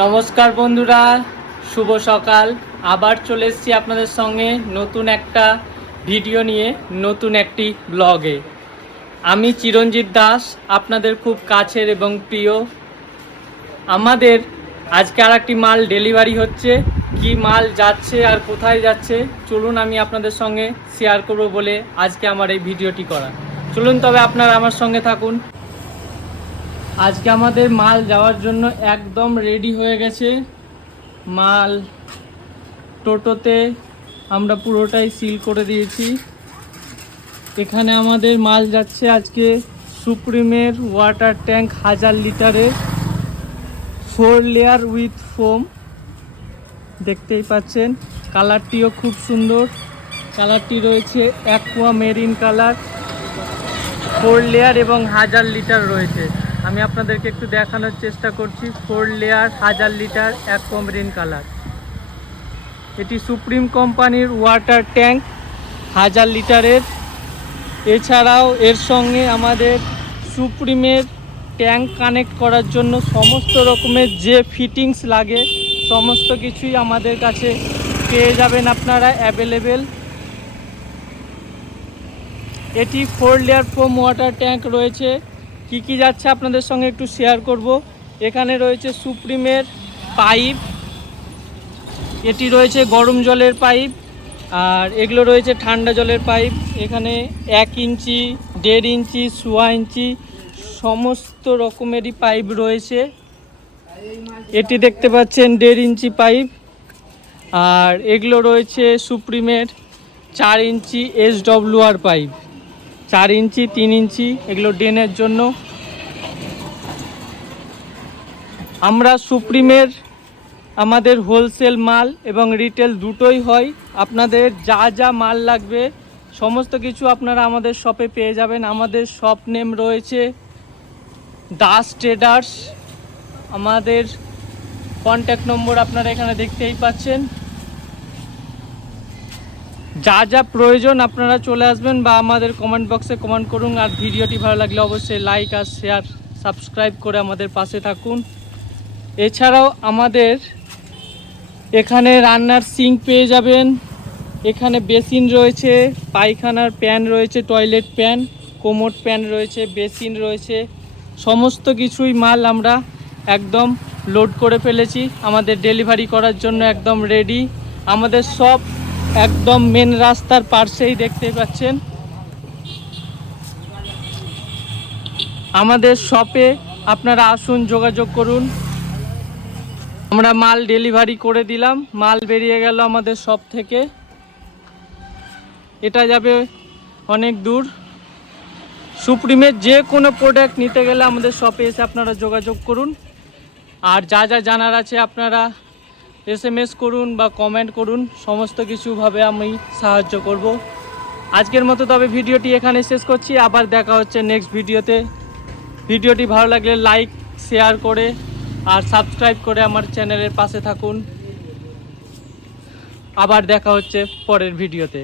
নমস্কার বন্ধুরা, শুভ সকাল। আবার চলে এসেছি আপনাদের সঙ্গে নতুন একটা ভিডিও নিয়ে, নতুন একটি ব্লগে। আমি চিরঞ্জিত দাস, আপনাদের খুব কাছের এবং প্রিয়। আমাদের আজকে আর একটি মাল ডেলিভারি হচ্ছে। কি মাল যাচ্ছে আর কোথায় যাচ্ছে চলুন আমি আপনাদের সঙ্গে শেয়ার করব বলে আজকে আমার এই ভিডিওটি করা। চলুন তবে আপনারা আমার সঙ্গে থাকুন। আজকে আমাদের মাল যাওয়ার জন্য একদম রেডি হয়ে গেছে। মাল টোটোতে আমরা পুরোটাই সিল করে দিয়েছি। এখানে আমাদের মাল যাচ্ছে আজকে সুপ্রিমের ওয়াটার ট্যাঙ্ক 1000 লিটারের 4 লেয়ার উইথ ফোম। দেখতেই পাচ্ছেন, কালারটিও খুব সুন্দর। কালারটি রয়েছে অ্যাকোয়া মেরিন কালার, 4 লেয়ার এবং 1000 লিটার রয়েছে। আমি আপনাদেরকে একটু দেখানোর চেষ্টা করছি। 4 layer 1000 litre aqua marine colour. এটি সুপ্রিম কোম্পানির ওয়াটার ট্যাঙ্ক 1000 লিটারের। এছাড়াও এর সঙ্গে আমাদের সুপ্রিমের ট্যাঙ্ক কানেক্ট করার জন্য সমস্ত রকমের যে ফিটিংস লাগে সমস্ত কিছুই আমাদের কাছে পেয়ে যাবেন আপনারা অ্যাভেলেবেল। এটি 4 লেয়ার ফোম ওয়াটার ট্যাঙ্ক রয়েছে। কি কি যাচ্ছে আপনাদের সঙ্গে একটু শেয়ার করব। এখানে রয়েছে সুপ্রিমের পাইপ, এটি রয়েছে গরম জলের পাইপ, আর এগুলো রয়েছে ঠান্ডা জলের পাইপ। এখানে 1 ইঞ্চি, 1.5 ইঞ্চি, 1.25 ইঞ্চি সমস্ত রকমেরই পাইপ রয়েছে। এটি দেখতে পাচ্ছেন 1.5 ইঞ্চি পাইপ। আর এগুলো রয়েছে সুপ্রিমের 4 ইঞ্চি SWR পাইপ, 4 ইঞ্চি, 3 ইঞ্চি, এগুলো ড্রেনের জন্য। আমরা সুপ্রিমের আমাদের হোলসেল মাল এবং রিটেল দুটোই হয়। আপনাদের যা যা মাল লাগবে সমস্ত কিছু আপনারা আমাদের শপে পেয়ে যাবেন। আমাদের শপ নেম রয়েছে দাস ট্রেডার্স। আমাদের কন্ট্যাক্ট নম্বর আপনারা এখানে দেখতেই পাচ্ছেন। যা যা প্রয়োজন আপনারা চলে আসবেন বা আমাদের কমেন্ট বক্সে কমেন্ট করুন। আর ভিডিওটি ভালো লাগলে অবশ্যই লাইক আর শেয়ার, সাবস্ক্রাইব করে আমাদের পাশে থাকুন। এছাড়াও আমাদের এখানে রান্নার সিঙ্ক পেয়ে যাবেন। এখানে বেসিন রয়েছে, পায়খানার প্যান রয়েছে, টয়লেট প্যান, কোমোড প্যান রয়েছে, বেসিন রয়েছে। সমস্ত কিছুই মাল আমরা একদম লোড করে ফেলেছি, আমাদের ডেলিভারি করার জন্য একদম রেডি। আমাদের সব একদম মেন রাস্তার পাশেই দেখতেই পাচ্ছেন। আমাদের শপে আপনারা আসুন, যোগাযোগ করুন। আমরা মাল ডেলিভারি করে দিলাম, মাল বেরিয়ে গেল আমাদের শপ থেকে। এটা যাবে অনেক দূর। সুপ্রিমের যে কোনো প্রোডাক্ট নিতে গেলে আমাদের শপে এসে আপনারা যোগাযোগ করুন। আর যা যা জানার আছে আপনারা SMS করুন বা কমেন্ট করুন, সমস্ত কিছুভাবে আমি সাহায্য করব। আজকের মতো তবে ভিডিওটি এখানে শেষ করছি। আবার দেখা হচ্ছে নেক্সট ভিডিওতে। ভিডিওটি ভালো লাগলে লাইক, শেয়ার করে আর সাবস্ক্রাইব করে আমার চ্যানেলের পাশে থাকুন। আবার দেখা হচ্ছে পরের ভিডিওতে।